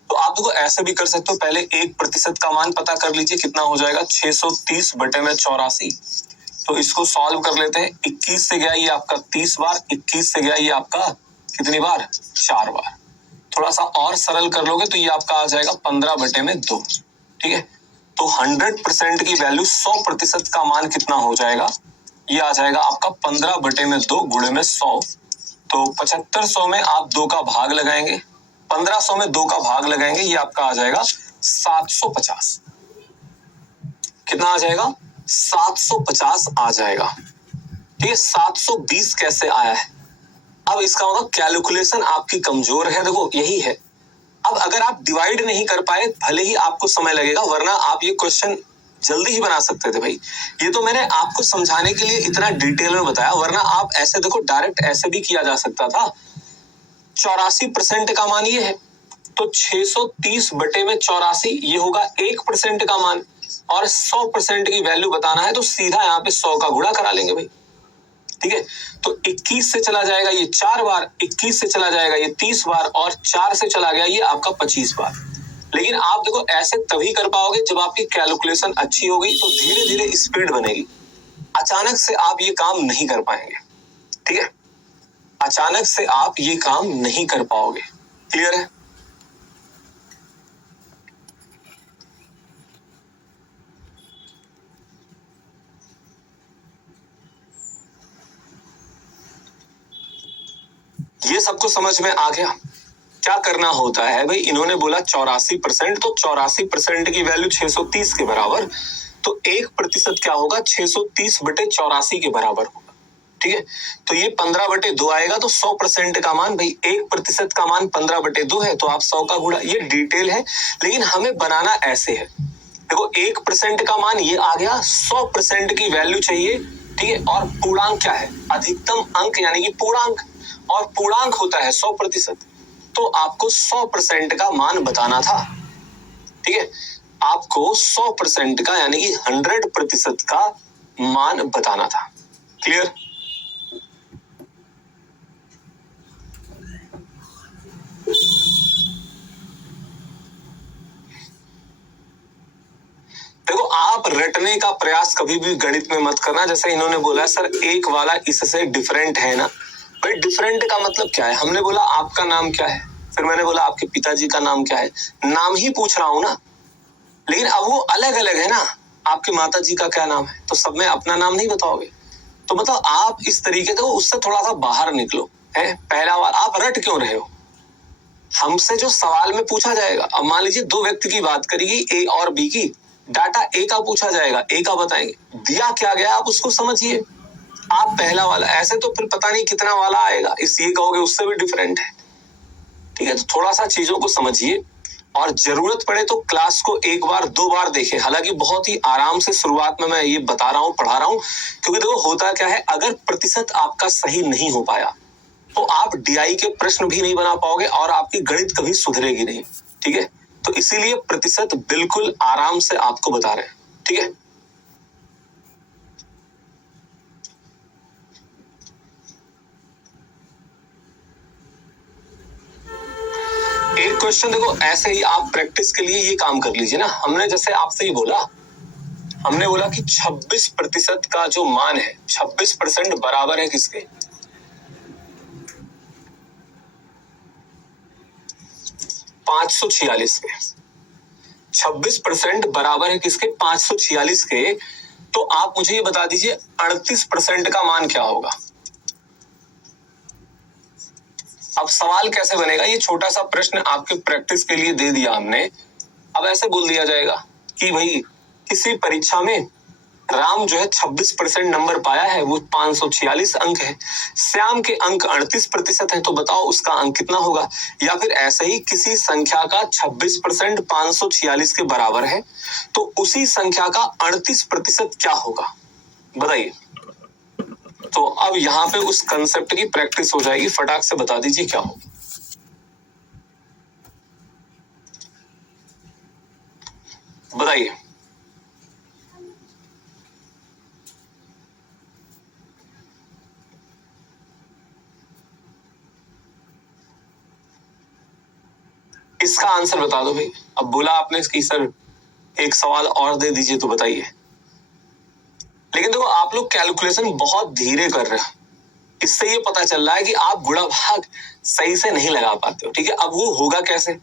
तो आप देखो ऐसे भी कर सकते हो, पहले 1% का मान पता कर लीजिए, कितना हो जाएगा? 630 बटे में 84। तो इसको सॉल्व कर लेते हैं। 21 से गया ये आपका 30 बार, 21 से गया ये आपका कितनी बार? 4 बार। थोड़ा सा और सरल कर लोगे तो ये आपका आ जाएगा 15 बटे में 2। ठीक है, तो 100% की वैल्यू 100% का मान कितना हो जाएगा? ये आ जाएगा आपका 15 बटे में 2 गुणे में 100। तो 7500 में आप 2 का भाग लगाएंगे, 1500 में 2 का भाग लगाएंगे, ये आपका आ जाएगा 750। कितना आ जाएगा? 750 आ जाएगा। ठीक है, 720 कैसे आया है? अब इसका मतलब कैलकुलेशन आपकी कमजोर है। देखो यही है। अब अगर आप डिवाइड नहीं कर पाए, भले ही आपको समय लगेगा, वरना आप ये क्वेश्चन जल्दी ही बना सकते थे भाई। ये तो मैंने आपको समझाने के लिए इतना डिटेल में बताया, वरना आप ऐसे देखो डायरेक्ट ऐसे भी किया जा सकता था। 84% का मान ये है, तो 630 बटे में 84 ये होगा 1% का मान, और 100% की वैल्यू बताना है तो सीधा यहाँ पे 100 का गुणा करा लेंगे भाई। ठीक है, तो 21 से चला जाएगा ये 4 बार, 21 से चला जाएगा ये 30 बार, और 4 से चला गया ये आपका 25 बार। लेकिन आप देखो ऐसे तभी कर पाओगे जब आपकी कैलकुलेशन अच्छी होगी, तो धीरे धीरे स्पीड बनेगी। अचानक से आप ये काम नहीं कर पाएंगे। ठीक है, अचानक से आप ये काम नहीं कर पाओगे। क्लियर है? ये सबको समझ में आ गया? क्या करना होता है भाई, इन्होंने बोला 84%, तो 84% की वैल्यू 630 के बराबर, तो 1% क्या होगा, 630 बटे 84 के बराबर होगा। ठीक है, तो ये 15 बटे 2 आएगा, तो 100% का मान भाई 1% का मान 15 बटे 2 है, तो आप 100 का गुणा। ये डिटेल है, लेकिन हमें बनाना ऐसे है। देखो 1% का मान ये आ गया, 100% की वैल्यू चाहिए। ठीक है, और पूर्णांक क्या है, अधिकतम अंक यानी कि पूर्णांक, और पूर्णांक होता है 100%, तो आपको 100% का मान बताना था। ठीक है, आपको 100% का यानी कि 100% का मान बताना था। क्लियर? देखो आप रटने का प्रयास कभी भी गणित में मत करना। जैसे इन्होंने बोला सर एक वाला इससे डिफरेंट है ना, भाई डिफरेंट का मतलब क्या है? हमने बोला आपका नाम क्या है, फिर मैंने बोला आपके पिताजी का नाम क्या है, नाम ही पूछ रहा हूं ना, लेकिन अब वो अलग अलग है ना। आपके माता जी का क्या नाम है, तो सब में अपना नाम नहीं बताओगे। तो मतलब आप इस तरीके से उससे थोड़ा सा बाहर निकलो। है पहला वाला, आप रट क्यों रहे हो? हमसे जो सवाल में पूछा जाएगा, अब मान लीजिए दो व्यक्ति की बात करेगी, ए और बी की, डाटा ए का पूछा जाएगा, ए का बताएंगे, दिया क्या गया आप उसको समझिए। आप पहला वाला, ऐसे तो फिर पता नहीं कितना वाला आएगा, इस ये कहोगे उससे भी डिफरेंट है। ठीक है, तो थोड़ा सा चीजों को समझिए, और जरूरत पड़े तो क्लास को एक बार दो बार देखें। हालांकि बहुत ही आराम से शुरुआत में मैं ये बता रहा हूँ, पढ़ा रहा हूँ, क्योंकि देखो होता क्या है, अगर प्रतिशत आपका सही नहीं हो पाया तो आप डीआई के प्रश्न भी नहीं बना पाओगे, और आपकी गणित कभी सुधरेगी नहीं। ठीक है, तो इसीलिए प्रतिशत बिल्कुल आराम से आपको बता रहे हैं। ठीक है, एक क्वेश्चन देखो ऐसे ही आप प्रैक्टिस के लिए ये काम कर लीजिए ना। हमने जैसे आपसे ही बोला, हमने बोला कि 26% का जो मान है, 26% बराबर है किसके, 546 के। 26% बराबर है किसके, 546 के। तो आप मुझे ये बता दीजिए 38% का मान क्या होगा। अब सवाल कैसे बनेगा, ये छोटा सा प्रश्न आपके प्रैक्टिस के लिए दे दिया हमने। अब ऐसे बोल दिया जाएगा कि भाई किसी परीक्षा में राम जो है 26% नंबर पाया है, वो 546 अंक है। श्याम के अंक 38% है, तो बताओ उसका अंक कितना होगा। या फिर ऐसे ही किसी संख्या का 26% 546 के बराबर है, तो उसी संख्या का 38% क्या होगा, बताइए। तो अब यहां पे उस कंसेप्ट की प्रैक्टिस हो जाएगी। फटाक से बता दीजिए क्या हो, बताइए। इसका आंसर बता दो भाई। अब बोला आपने कि सर एक सवाल और दे दीजिए, तो बताइए। लेकिन देखो आप लोग कैलकुलेशन बहुत धीरे कर रहे हो, इससे ये पता चल रहा है कि आप गुणा भाग सही से नहीं लगा पाते हो। ठीक है, अब वो होगा कैसे,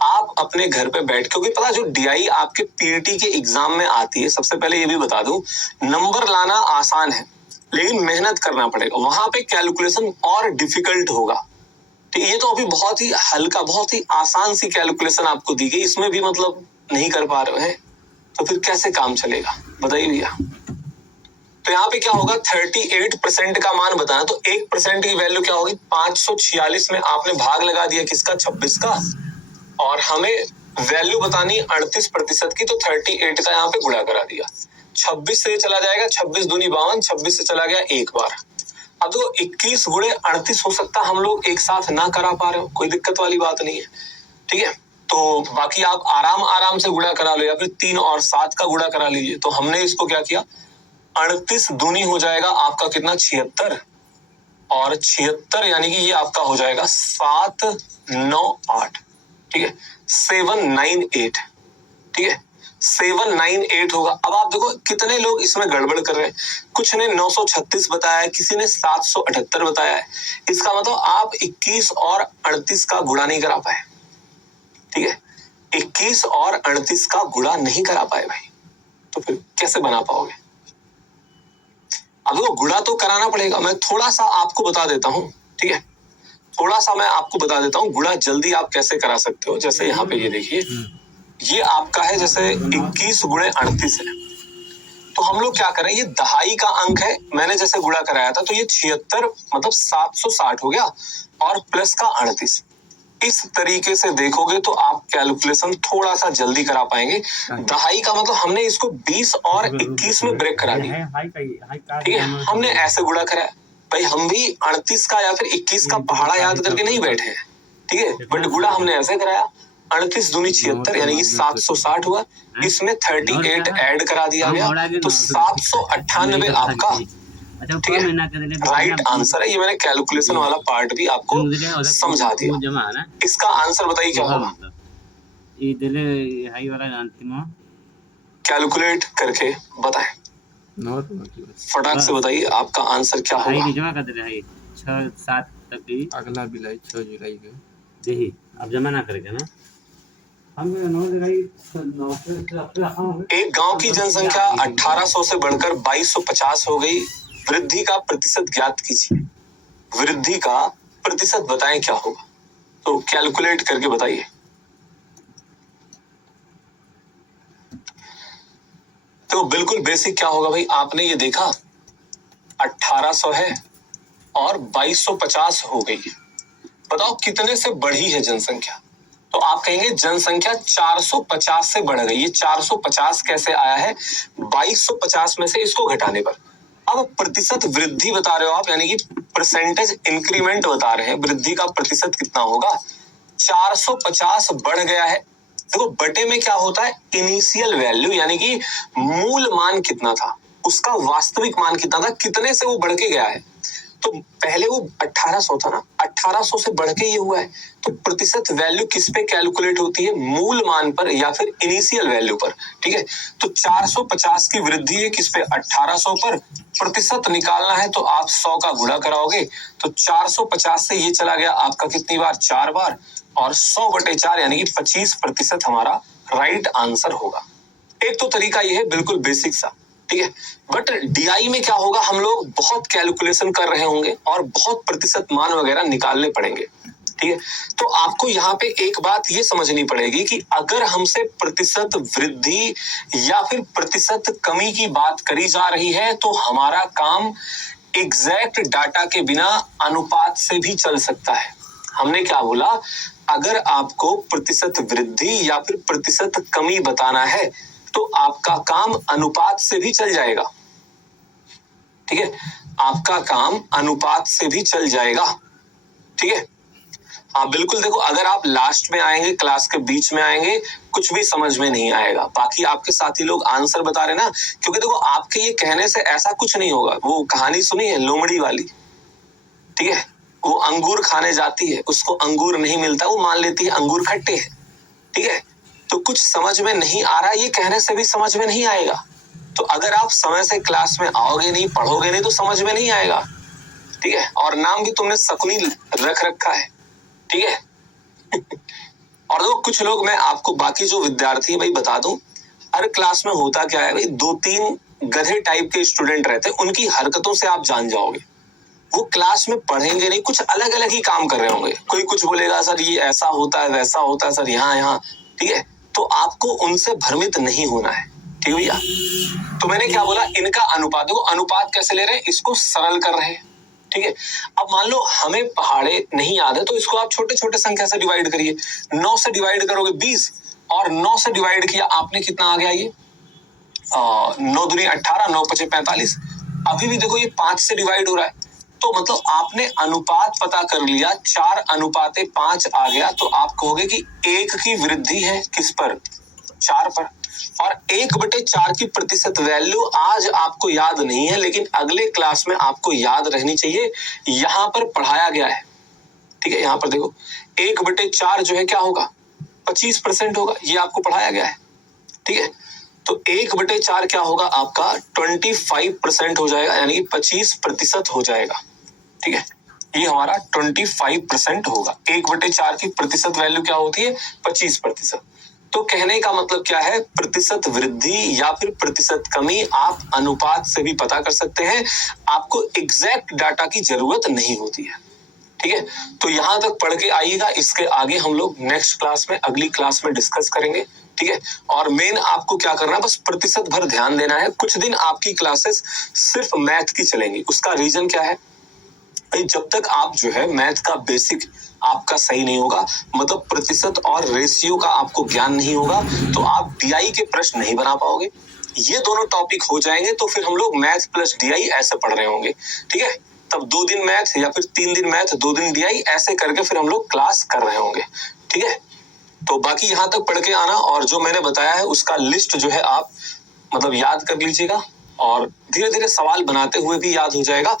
आप अपने घर पे बैठ, क्योंकि पता जो डीआई आपके पीईटी के एग्जाम में आती है, सबसे पहले ये भी बता दूं, नंबर लाना आसान है लेकिन मेहनत करना पड़ेगा। वहां पे कैलकुलेशन और डिफिकल्ट होगा। ठीक है, ये तो अभी बहुत ही हल्का, बहुत ही आसान सी कैलकुलेशन आपको दी गई, इसमें भी मतलब नहीं कर पा रहे हैं, तो फिर कैसे काम चलेगा, बताइए भैया। तो यहाँ पे क्या होगा 38% का मान बताना, तो 1% की वैल्यू क्या होगी 546 में आपने भाग लगा दिया किसका 26 का, और हमें वैल्यू बतानी 38% की, तो 38 का यहाँ पे गुणा करा दिया। 26 से चला जाएगा, 26 दूनी 52, 26 से चला गया एक बार। अब तो 21 गुणे 38 हो सकता, हम लोग एक साथ ना करा पा रहे हो, कोई दिक्कत वाली बात नहीं है, ठीक है। तो बाकी आप आराम से गुणा करा लो, या फिर 3 और 7 का गुणा करा लीजिए। तो हमने इसको क्या किया, 38 दूनी हो जाएगा आपका कितना 76, और 76 यानी कि ये आपका हो जाएगा 798, ठीक है, 798, ठीक है, 798 होगा। अब आप देखो कितने लोग इसमें गड़बड़ कर रहे हैं, कुछ ने 936 बताया है, किसी ने 778 बताया है। इसका मतलब आप 21 और 38 का गुणा नहीं करा पाए, ठीक है, 21 और 38 का गुणा नहीं करा पाए भाई, तो फिर कैसे बना पाओगे। अब देखो गुणा तो कराना पड़ेगा, मैं थोड़ा सा आपको बता देता हूं, ठीक है, थोड़ा सा मैं आपको बता देता हूं गुणा जल्दी आप कैसे करा सकते हो। जैसे यहाँ पे ये देखिए, ये आपका है जैसे 21 गुणे 38 है, तो हम लोग क्या करें, ये दहाई का अंक है, मैंने जैसे गुणा कराया था, तो ये 76 मतलब 760 हो गया, और प्लस का 38। इस तरीके से देखोगे तो आप कैलकुलेशन थोड़ा सा जल्दी करा पाएंगे। दहाई का मतलब हमने इसको 20 और 21 में ब्रेक करा दिया, ठीक है, हमने ऐसे गुणा कराया भाई। हम भी 38 का या फिर 21 का पहाड़ा याद करके नहीं बैठे हैं, ठीक है, बट गुणा हमने ऐसे कराया। 38 दूनी 76 यानी कि 760 हुआ, इसमें 38 ऐड करा दिया गया, तो 798 आपका ठीक है राइट आंसर है। ये मैंने कैलकुलेशन वाला पार्ट भी आपको समझा दिया। इसका आंसर बताइए क्या होगा, कैलकुलेट करके बताएं, फटाक से बताइए आपका आंसर क्या होगा। अगला बिलाई 6 जुलाई के देखिए अब जमा ना करेगा ना, एक गांव की जनसंख्या 1800 से बढ़कर 2250 हो गई। वृद्धि का प्रतिशत ज्ञात कीजिए। वृद्धि का प्रतिशत बताएं क्या होगा, तो कैलकुलेट करके बताइए। तो बिल्कुल बेसिक क्या होगा भाई, आपने ये देखा 1800 है और 2250 हो गई है, बताओ कितने से बढ़ी है जनसंख्या। तो आप कहेंगे जनसंख्या 450 से बढ़ गई। ये 450 कैसे आया है, 2250 में से इसको घटाने पर। अब प्रतिशत वृद्धि बता रहे हो आप, यानी कि परसेंटेज इंक्रीमेंट बता रहे हैं, वृद्धि का प्रतिशत कितना होगा। 450 बढ़ गया है, देखो बटे में क्या होता है इनिशियल वैल्यू, यानी कि मूल मान कितना था, उसका वास्तविक मान कितना था, कितने से वो बढ़ के गया है। तो पहले वो 1800 था ना, 1800 से बढ़ के ये हुआ है। तो प्रतिशत वैल्यू किस पे कैलकुलेट होती है, मूल मान पर या फिर इनिशियल वैल्यू पर, ठीक है। तो 450 की वृद्धि है किस पे, 1800 पर। प्रतिशत निकालना है तो आप 100 का गुणा कराओगे, तो 450 से ये चला गया आपका कितनी बार, 4 बार, और 100/4 यानी कि 25% हमारा राइट आंसर होगा। एक तो तरीका ये है बिल्कुल बेसिक सा, ठीक है। बट डीआई में क्या होगा, हम लोग बहुत कैलकुलेशन कर रहे होंगे और बहुत प्रतिशत मान वगैरह निकालने पड़ेंगे, ठीक है। तो आपको यहाँ पे एक बात ये समझनी पड़ेगी कि अगर हमसे प्रतिशत वृद्धि या फिर प्रतिशत कमी की बात करी जा रही है, तो हमारा काम एग्जैक्ट डाटा के बिना अनुपात से भी चल सकता है। हमने क्या बोला, अगर आपको प्रतिशत वृद्धि या फिर प्रतिशत कमी बताना है तो आपका काम अनुपात से भी चल जाएगा, ठीक है, आपका काम अनुपात से भी चल जाएगा, ठीक है। हाँ बिल्कुल, देखो अगर आप लास्ट में आएंगे, क्लास के बीच में आएंगे, कुछ भी समझ में नहीं आएगा। बाकी आपके साथी लोग आंसर बता रहे ना, क्योंकि देखो आपके ये कहने से ऐसा कुछ नहीं होगा। वो कहानी सुनी है लोमड़ी वाली, ठीक है, वो अंगूर खाने जाती है, उसको अंगूर नहीं मिलता, वो मान लेती है अंगूर खट्टे हैं, ठीक है। तो कुछ समझ में नहीं आ रहा, ये कहने से भी समझ में नहीं आएगा। तो अगर आप समय से क्लास में आओगे नहीं, पढ़ोगे नहीं, तो समझ में नहीं आएगा, ठीक है। और नाम भी तुमने शकुनी रख रखा है, ठीक है। और देखो कुछ लोग, मैं आपको बाकी जो विद्यार्थी भाई बता दूं, हर क्लास में होता क्या है भाई, 2-3 गधे टाइप के स्टूडेंट रहते हैं, उनकी हरकतों से आप जान जाओगे। वो क्लास में पढ़ेंगे नहीं, कुछ अलग अलग ही काम कर रहे होंगे। कोई कुछ बोलेगा सर ये ऐसा होता है, वैसा होता है सर, यहाँ, ठीक है। तो आपको उनसे भ्रमित नहीं होना है, ठीक है भैया। तो मैंने क्या बोला, इनका अनुपात, देखो अनुपात कैसे ले रहे हैं, इसको सरल कर रहे हैं, ठीक है। अब मान लो हमें पहाड़े नहीं याद है, तो इसको आप छोटे छोटे संख्या से डिवाइड करिए। 9 से डिवाइड करोगे 20, और 9 से डिवाइड किया आपने, कितना आ गया ये 9 दूनी 18, 9 पचे 45। अभी भी देखो ये 5 से डिवाइड हो रहा है, तो मतलब आपने अनुपात पता कर लिया, 4:5 आ गया, तो आप कहोगे कि 1 की वृद्धि है किस पर, 4 पर। और 1/4 की प्रतिशत वैल्यू आज आपको याद नहीं है, लेकिन अगले क्लास में आपको याद रहनी चाहिए, यहां पर पढ़ाया गया है, ठीक है। यहां पर देखो 1/4 जो है क्या होगा, 25% होगा, ये आपको पढ़ाया गया है, ठीक है। तो 1/4 क्या होगा आपका 25% हो जाएगा, यानी कि 25% हो जाएगा, ठीक है। ये हमारा 25% होगा। 1/4 की प्रतिशत वैल्यू क्या होती है, 25%। तो कहने का मतलब क्या है, प्रतिशत वृद्धि या फिर प्रतिशत कमी आप अनुपात से भी पता कर सकते हैं, आपको एग्जैक्ट डाटा की जरूरत नहीं होती है, ठीक है। तो यहां तक पढ़ के आइएगा, इसके आगे हम लोग नेक्स्ट क्लास में, अगली क्लास में डिस्कस करेंगे, ठीक है। और मेन आपको क्या करना है, बस प्रतिशत भर ध्यान देना है। कुछ दिन आपकी क्लासेस सिर्फ मैथ की चलेंगी, उसका रीजन क्या है भाई, जब तक आप जो है मैथ का बेसिक आपका सही नहीं होगा, मतलब प्रतिशत और रेशियो का आपको ज्ञान नहीं होगा, तो आप डीआई के प्रश्न नहीं बना पाओगे। ये दोनों टॉपिक हो जाएंगे तो फिर हम लोग मैथ प्लस डीआई ऐसे पढ़ रहे होंगे, ठीक है। तब 2 दिन मैथ या फिर 3 दिन मैथ 2 दिन डीआई ऐसे करके फिर हम लोग क्लास कर रहे होंगे, ठीक है। तो बाकी यहां तक पढ़ के आना, और जो मैंने बताया है उसका लिस्ट जो है आप मतलब याद कर लीजिएगा, और धीरे धीरे सवाल बनाते हुए भी याद हो जाएगा।